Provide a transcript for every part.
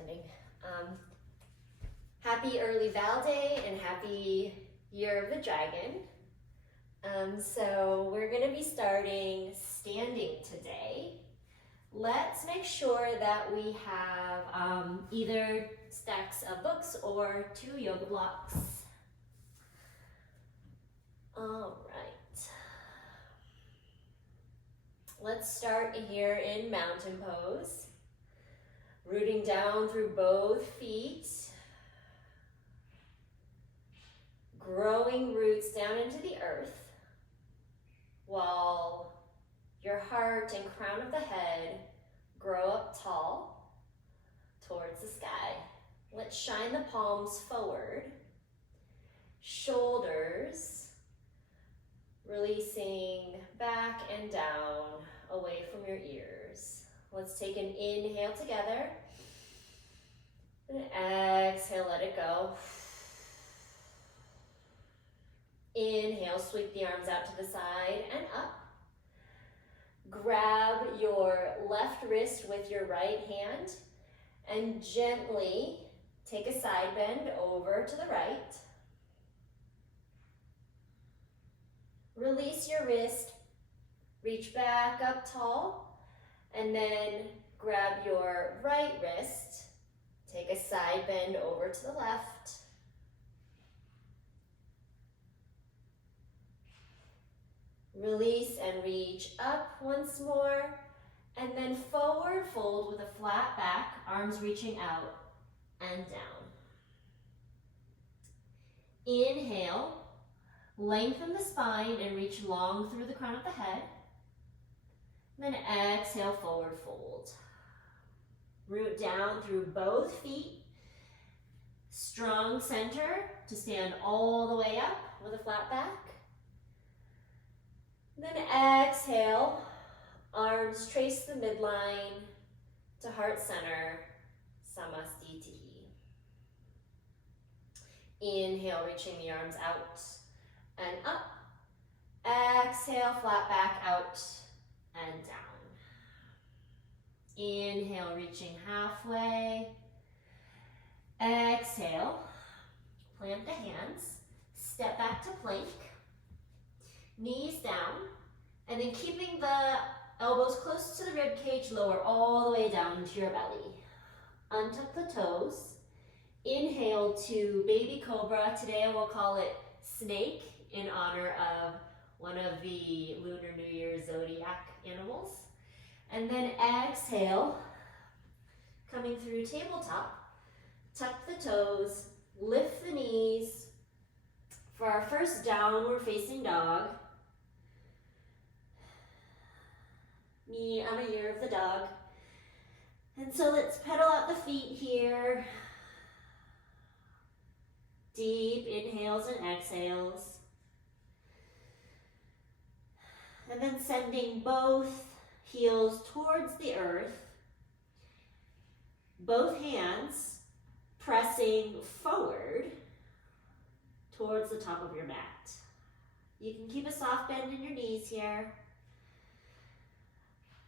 standing. Happy early Val Day and happy Year of the Dragon. So we're going to be starting standing today. Let's make sure that we have either stacks of books or 2 yoga blocks. All right. Let's start here in mountain pose. Rooting down through both feet. Growing roots down into the earth while your heart and crown of the head grow up tall towards the sky. Let's shine the palms forward. Shoulders releasing back and down away from your ears. Let's take an inhale together. And exhale, let it go. Inhale, sweep the arms out to the side and up. Grab your left wrist with your right hand and gently take a side bend over to the right. Release your wrist, reach back up tall, and then grab your right wrist, take a side bend over to the left. Release and reach up once more, and then forward fold with a flat back, arms reaching out and down. Inhale, lengthen the spine and reach long through the crown of the head. Then exhale, forward fold. Root down through both feet. Strong center to stand all the way up with a flat back. Then exhale, arms trace the midline to heart center, Samastitihi. Inhale, reaching the arms out and up. Exhale, flat back out and down. Inhale, reaching halfway. Exhale, plant the hands, step back to plank. Knees down, and then keeping the elbows close to the rib cage, lower all the way down into your belly. Untuck the toes. Inhale to baby cobra. Today I will call it snake in honor of one of the Lunar New Year zodiac animals. And then exhale, coming through tabletop. Tuck the toes, lift the knees. For our first downward facing dog, I'm a year of the dog. And so let's pedal out the feet here. Deep inhales and exhales. And then sending both heels towards the earth. Both hands pressing forward towards the top of your mat. You can keep a soft bend in your knees here.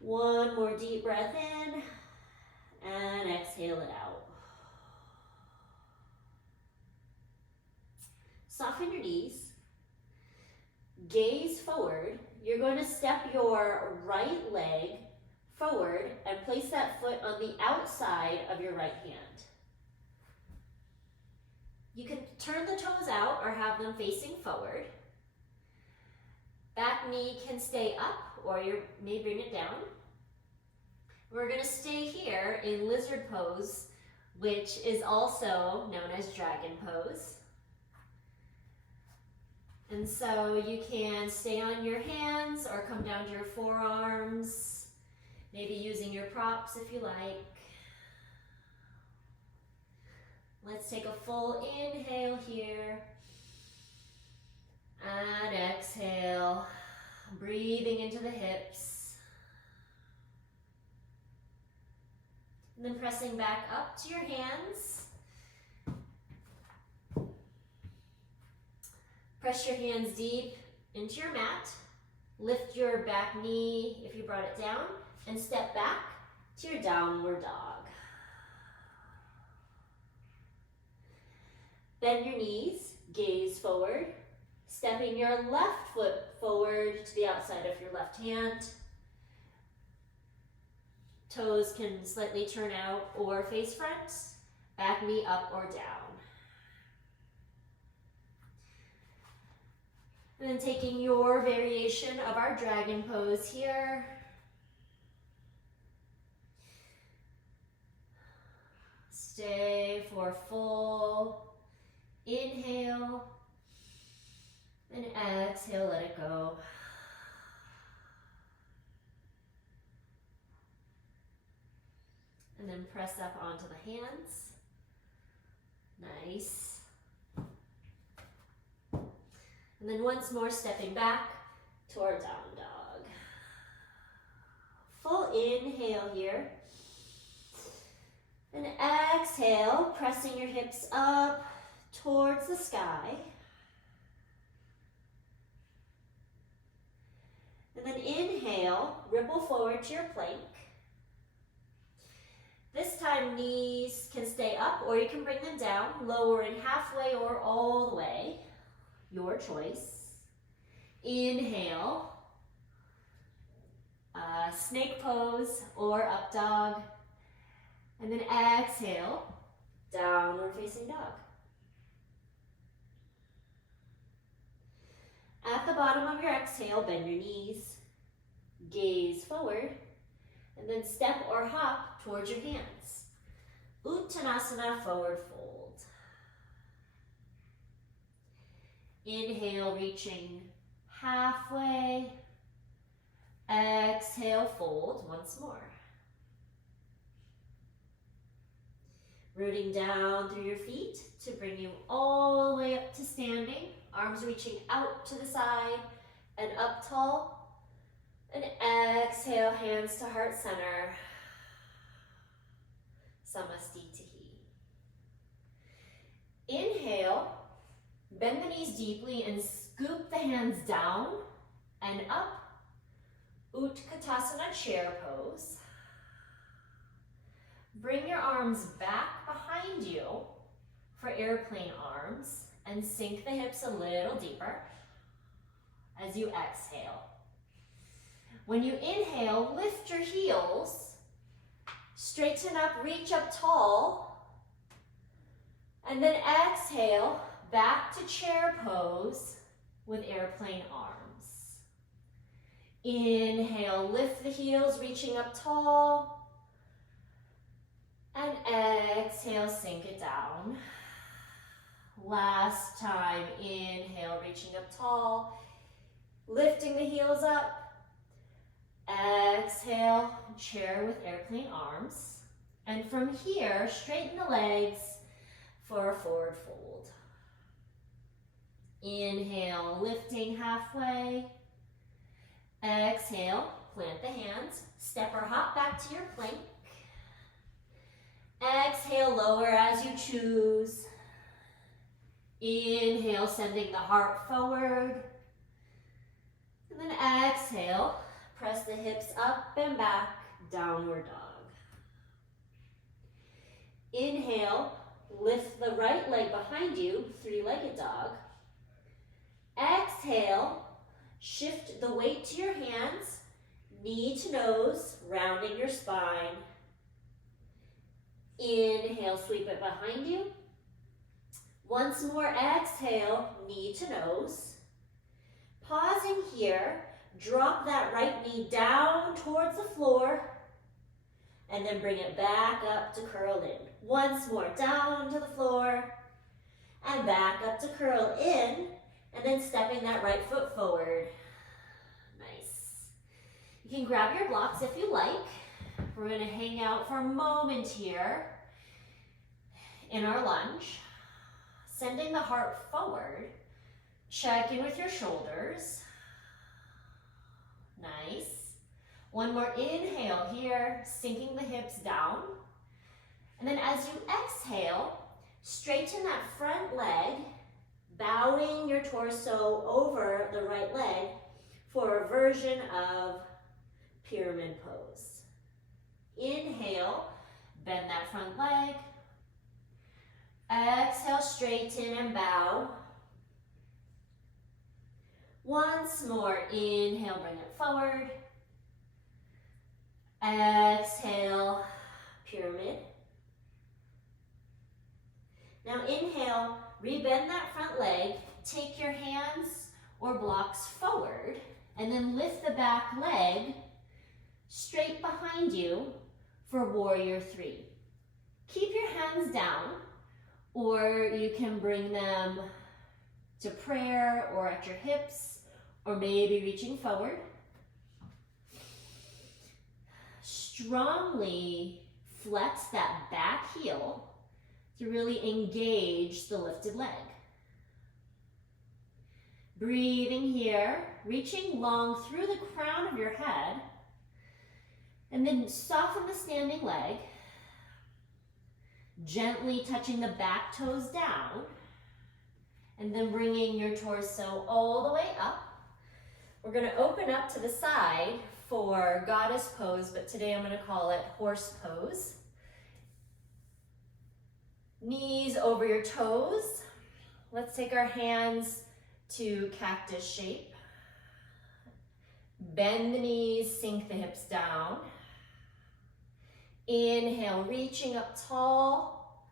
One more deep breath in and exhale it out. Soften your knees. Gaze forward. You're going to step your right leg forward and place that foot on the outside of your right hand. You can turn the toes out or have them facing forward. Back knee can stay up or you may bring it down. We're going to stay here in lizard pose, which is also known as dragon pose. And so you can stay on your hands or come down to your forearms, maybe using your props if you like. Let's take a full inhale here and exhale, breathing into the hips. And then pressing back up to your hands. Press your hands deep into your mat. Lift your back knee if you brought it down and step back to your downward dog. Bend your knees, gaze forward, stepping your left foot forward to the outside of your left hand. Toes can slightly turn out or face front, back knee up or down. And then taking your variation of our dragon pose here. Stay for full inhale, and exhale, let it go. And then press up onto the hands. Nice. And then once more, stepping back to our down dog. Full inhale here. And exhale, pressing your hips up towards the sky. And then inhale, ripple forward to your plank. This time knees can stay up or you can bring them down, lowering halfway or all the way. Your choice. Inhale, snake pose or up dog. And then exhale, downward facing dog. At the bottom of your exhale, bend your knees, gaze forward, and then step or hop towards your hands. Uttanasana, forward fold. Inhale, reaching halfway. Exhale, fold once more. Rooting down through your feet to bring you all the way up to standing. Arms reaching out to the side and up tall. And exhale, hands to heart center. Samastitihi. Inhale, bend the knees deeply and scoop the hands down and up. Utkatasana, chair pose. Bring your arms back behind you for airplane arms and sink the hips a little deeper as you exhale. When you inhale, lift your heels, straighten up, reach up tall, and then exhale, back to chair pose with airplane arms. Inhale, lift the heels, reaching up tall. And exhale, sink it down. Last time, inhale, reaching up tall, lifting the heels up. Exhale, chair with airplane arms. And from here, straighten the legs for a forward fold. Inhale, lifting halfway. Exhale, plant the hands, step or hop back to your plank. Exhale, lower as you choose. Inhale, sending the heart forward. And then exhale, press the hips up and back, downward dog. Inhale, lift the right leg behind you, three-legged dog. Exhale, shift the weight to your hands, knee to nose, rounding your spine. Inhale, sweep it behind you. Once more, exhale, knee to nose. Pausing here, drop that right knee down towards the floor and then bring it back up to curl in. Once more, down to the floor and back up to curl in, and then stepping that right foot forward. Nice. You can grab your blocks if you like. We're going to hang out for a moment here in our lunge. Sending the heart forward. Check in with your shoulders. Nice. One more inhale here, sinking the hips down. And then as you exhale, straighten that front leg, bowing your torso over the right leg for a version of pyramid pose. Inhale, bend that front leg. Exhale, straighten and bow. Once more, inhale, bring it forward. Exhale, pyramid. Now inhale, rebend that front leg, take your hands or blocks forward, and then lift the back leg straight behind you for warrior three. Keep your hands down, or you can bring them to prayer or at your hips, or maybe reaching forward. Strongly flex that back heel to really engage the lifted leg. Breathing here, reaching long through the crown of your head, and then soften the standing leg, gently touching the back toes down, and then bringing your torso all the way up. We're going to open up to the side for goddess pose, but today I'm going to call it horse pose. Knees over your toes. Let's take our hands to cactus shape. Bend the knees, sink the hips down. Inhale, reaching up tall.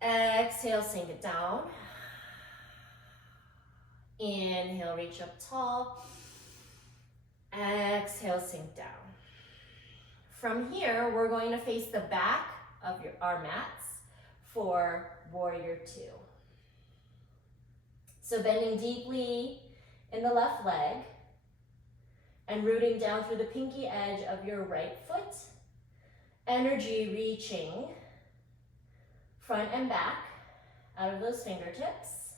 Exhale, sink it down. Inhale, reach up tall. Exhale, sink down. From here, we're going to face the back of our mats for warrior two. So bending deeply in the left leg and rooting down through the pinky edge of your right foot. Energy reaching front and back out of those fingertips.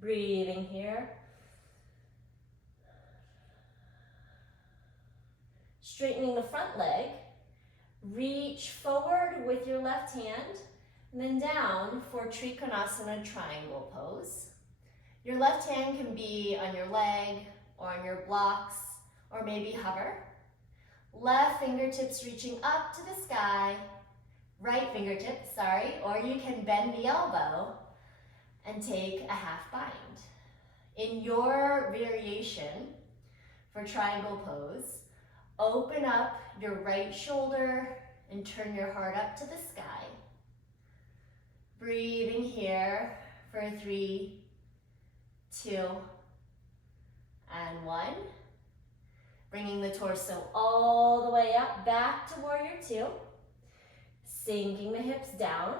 Breathing here. Straightening the front leg. Reach forward with your left hand and then down for Trikonasana triangle pose. Your left hand can be on your leg or on your blocks or maybe hover. Left fingertips reaching up to the sky. Right fingertips, or you can bend the elbow and take a half bind. In your variation for triangle pose, open up your right shoulder and turn your heart up to the sky. Breathing here for 3, 2, and 1. Bringing the torso all the way up, back to warrior two. Sinking the hips down.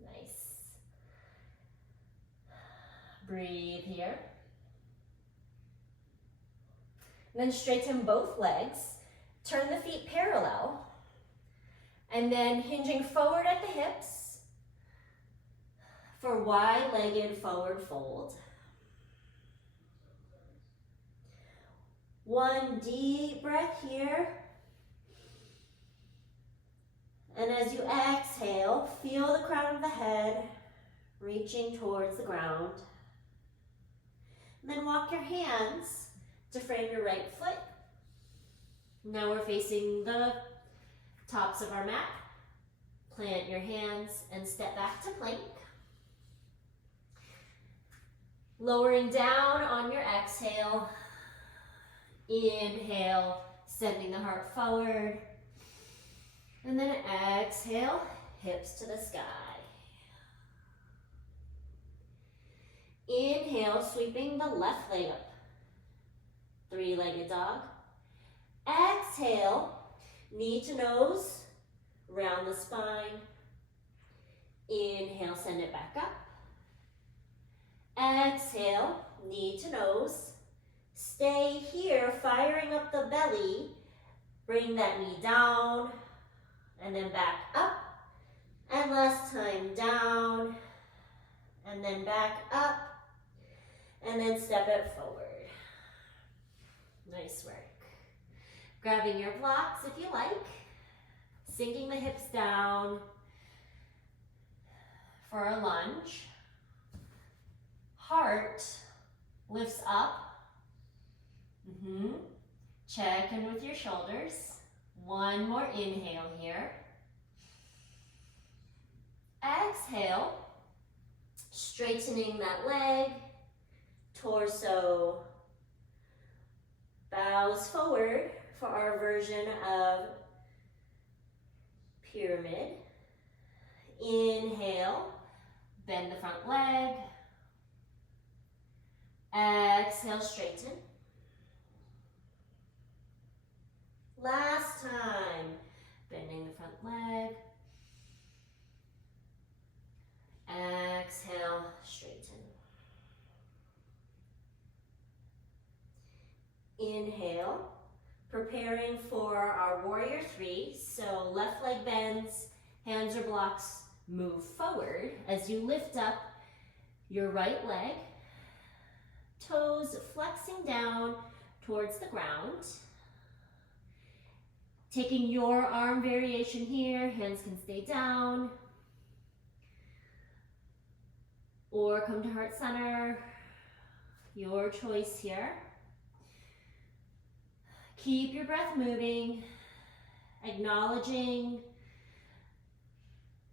Nice. Breathe here. And then straighten both legs. Turn the feet parallel. And then hinging forward at the hips for wide-legged forward fold. One deep breath here. And as you exhale, feel the crown of the head reaching towards the ground. And then walk your hands to frame your right foot. Now we're facing the tops of our mat. Plant your hands and step back to plank. Lowering down on your exhale. Inhale, sending the heart forward. And then exhale, hips to the sky. Inhale, sweeping the left leg up. 3-legged dog. Exhale, knee to nose, round the spine. Inhale, send it back up. Exhale, knee to nose. Stay here, firing up the belly. Bring that knee down, and then back up. And last time, down, and then back up, and then step it forward. Nice work. Grabbing your blocks if you like. Sinking the hips down for a lunge. Heart lifts up. Check in with your shoulders. One more inhale here. Exhale, straightening that leg, torso bows forward for our version of pyramid. Inhale, bend the front leg. Exhale, straighten. Last time, bending the front leg. Exhale, straighten. Inhale, preparing for our warrior three. So left leg bends, hands or blocks move forward as you lift up your right leg. Toes flexing down towards the ground. Taking your arm variation here, hands can stay down. Or come to heart center, your choice here. Keep your breath moving, acknowledging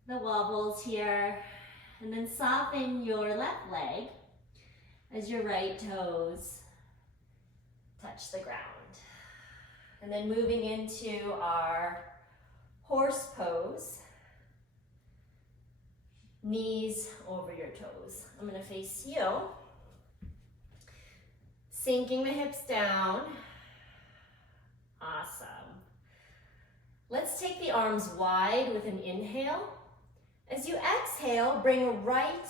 the wobbles here, and then soften your left leg as your right toes touch the ground. And then moving into our horse pose. Knees over your toes. I'm gonna face you. Sinking the hips down. Awesome. Let's take the arms wide with an inhale. As you exhale, bring right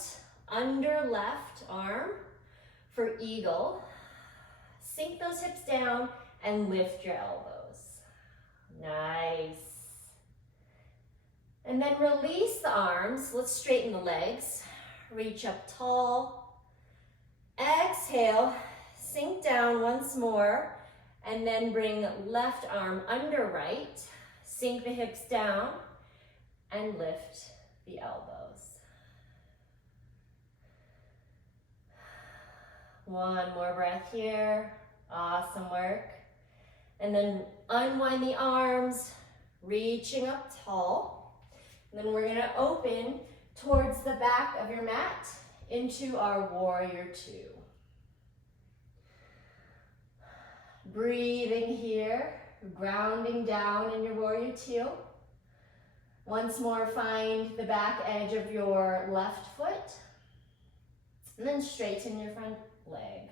under left arm for eagle. Sink those hips down and lift your elbows. Nice. And then release the arms. Let's straighten the legs. Reach up tall. Exhale, sink down once more, and then bring left arm under right. Sink the hips down and lift the elbows. One more breath here. Awesome work. And then unwind the arms, reaching up tall. And then we're gonna open towards the back of your mat into our warrior two. Breathing here, grounding down in your warrior two. Once more, find the back edge of your left foot. And then straighten your front leg.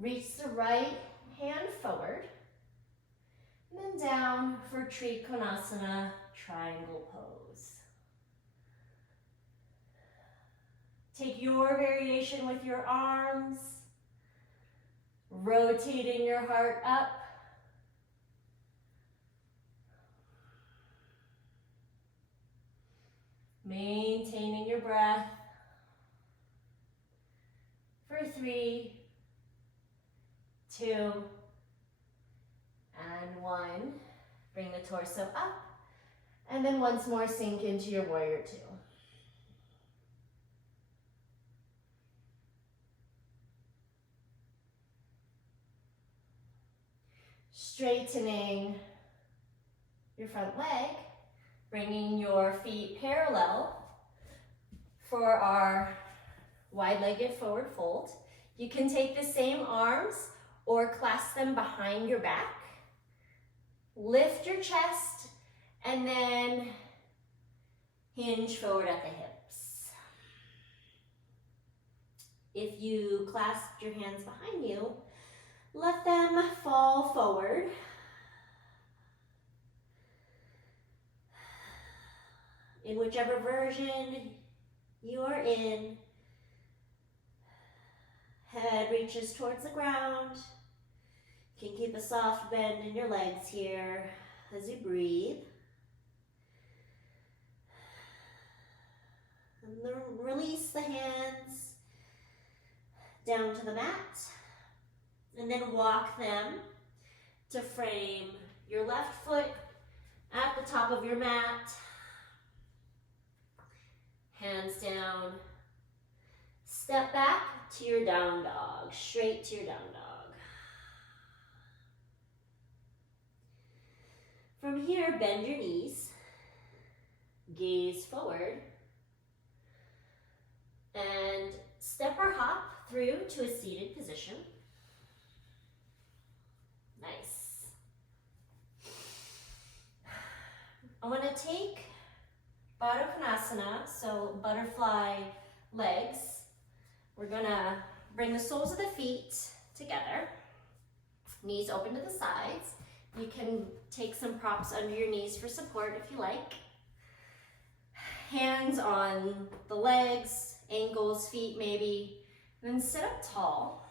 Reach the right hand forward. And then down for Trikonasana, triangle pose. Take your variation with your arms, rotating your heart up. Maintaining your breath for 3, 2, and 1. Bring the torso up. And then once more, sink into your warrior two. Straightening your front leg, bringing your feet parallel for our wide-legged forward fold. You can take the same arms or clasp them behind your back. Lift your chest and then hinge forward at the hips. If you clasped your hands behind you, let them fall forward. In whichever version you're in, head reaches towards the ground. You can keep a soft bend in your legs here as you breathe. And then release the hands down to the mat. And then walk them to frame your left foot at the top of your mat. Hands down. Step back to your down dog, straight to your down dog. From here, bend your knees. Gaze forward. And step or hop through to a seated position. Nice. I want to take Baddha Konasana, so butterfly legs. We're gonna bring the soles of the feet together, knees open to the sides. You can take some props under your knees for support if you like. Hands on the legs, ankles, feet maybe, and then sit up tall.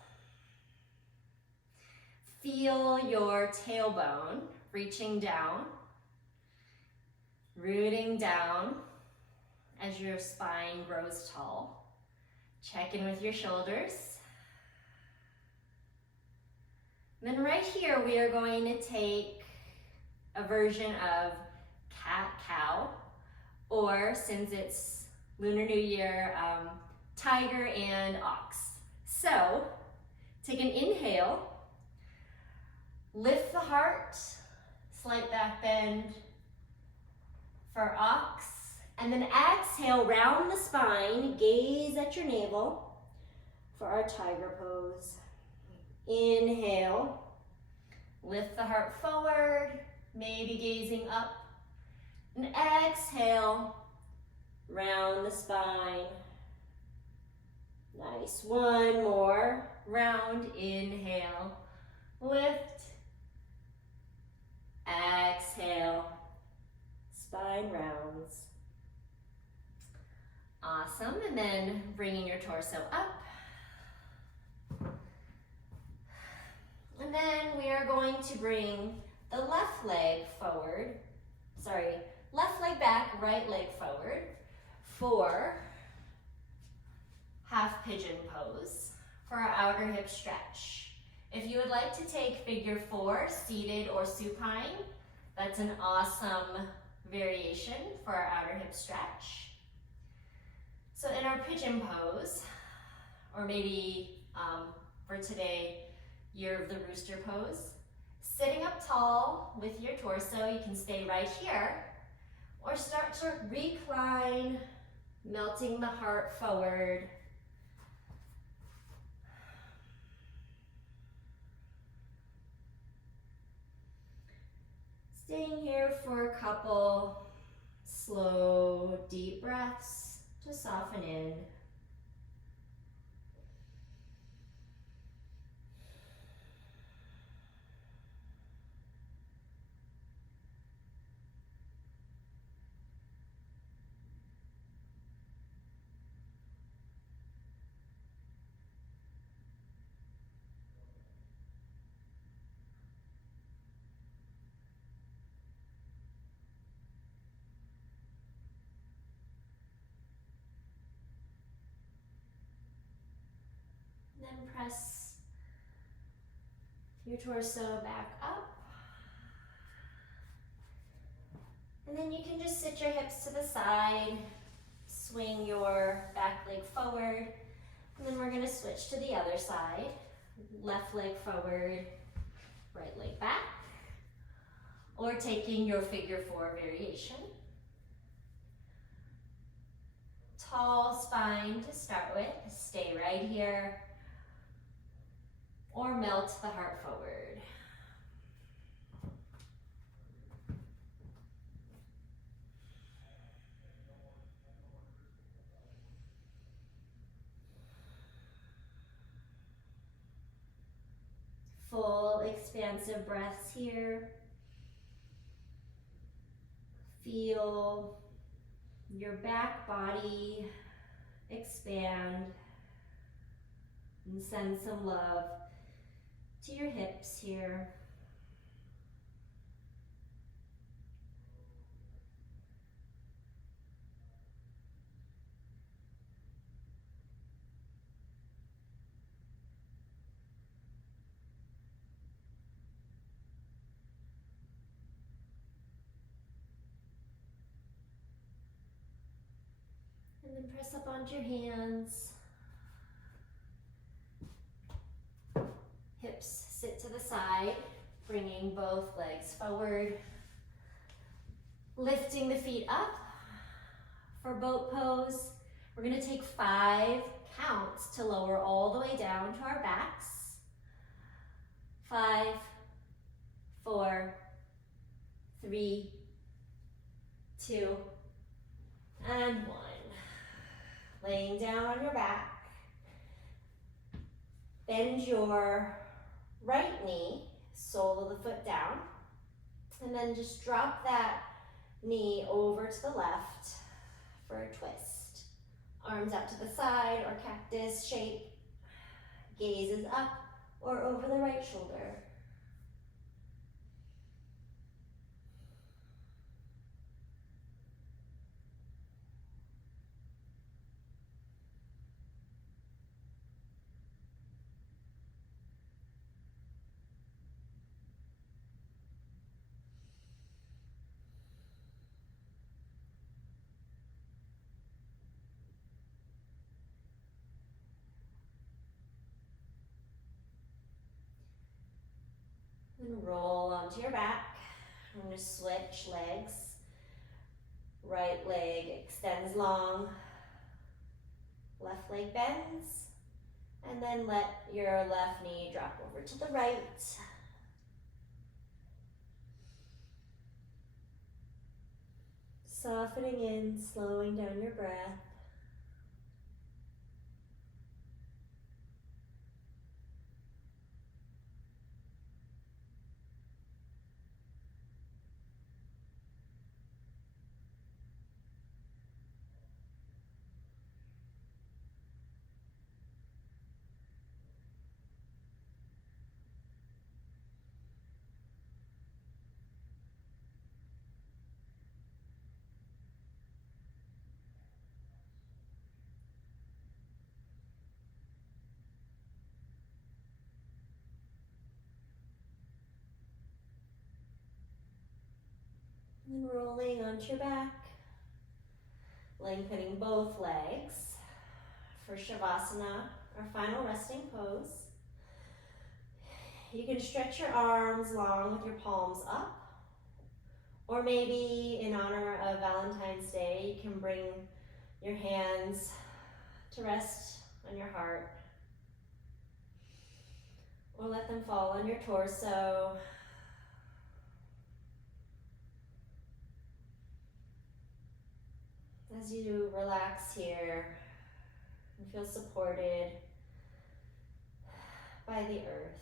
Feel your tailbone reaching down, rooting down as your spine grows tall. Check in with your shoulders. And then right here, we are going to take a version of cat-cow, or since it's Lunar New Year, tiger and ox. So, take an inhale, lift the heart, slight back bend for ox, and then exhale, round the spine, gaze at your navel for our tiger pose. Inhale, lift the heart forward, maybe gazing up, and exhale, round the spine. Nice, one more round, inhale, lift, exhale, spine rounds. Awesome, and then bringing your torso up. And then we are going to bring the left leg forward, left leg back, right leg forward for half pigeon pose for our outer hip stretch. If you would like to take figure 4, seated or supine, that's an awesome variation for our outer hip stretch. So in our pigeon pose, or maybe for today, year of the rooster pose, sitting up tall with your torso, you can stay right here, or start to recline, melting the heart forward. Staying here for a couple slow, deep breaths to soften in. Then press your torso back up. And then you can just sit your hips to the side, swing your back leg forward, and then we're going to switch to the other side. Left leg forward, right leg back, or taking your figure 4 variation. Tall spine to start with, stay right here, or melt the heart forward. Full expansive breaths here. Feel your back body expand and send some love to your hips here. And then press up onto your hands. Hips sit to the side, bringing both legs forward. Lifting the feet up for boat pose. We're gonna take 5 counts to lower all the way down to our backs. 5, 4, 3, 2, and 1. Laying down on your back. Bend your right knee, sole of the foot down, and then just drop that knee over to the left for a twist. Arms out to the side or cactus shape. Gaze is up or over the right shoulder. And roll onto your back. I'm going to switch legs. Right leg extends long. Left leg bends. And then let your left knee drop over to the right. Softening in, slowing down your breath. And rolling onto your back. Lengthening both legs for Shavasana, our final resting pose. You can stretch your arms long with your palms up, or maybe in honor of Valentine's Day, you can bring your hands to rest on your heart, or let them fall on your torso. As you relax here and feel supported by the earth.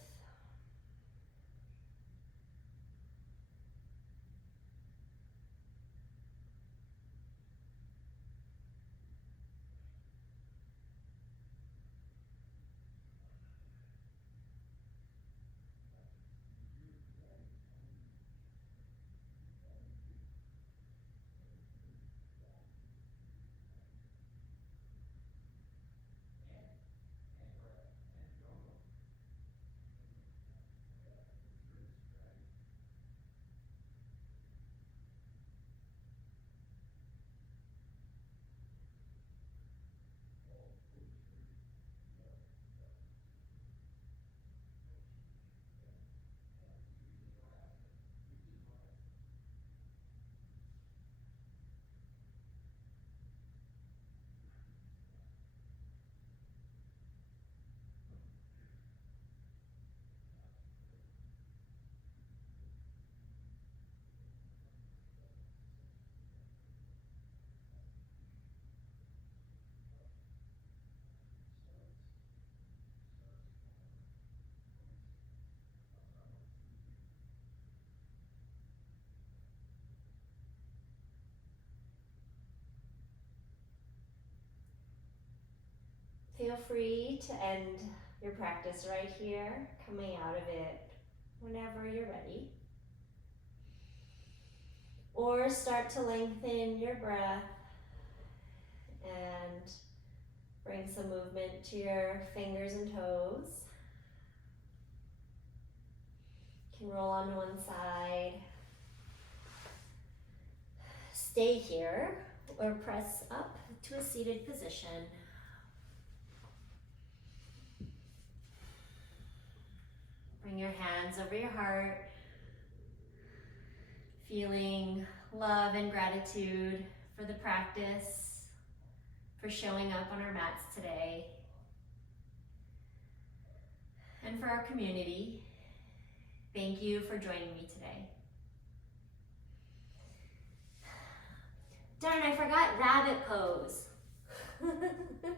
Feel free to end your practice right here, coming out of it whenever you're ready. Or start to lengthen your breath and bring some movement to your fingers and toes. You can roll onto one side. Stay here or press up to a seated position. Bring your hands over your heart, feeling love and gratitude for the practice, for showing up on our mats today. And for our community, thank you for joining me today. Darn, I forgot rabbit pose.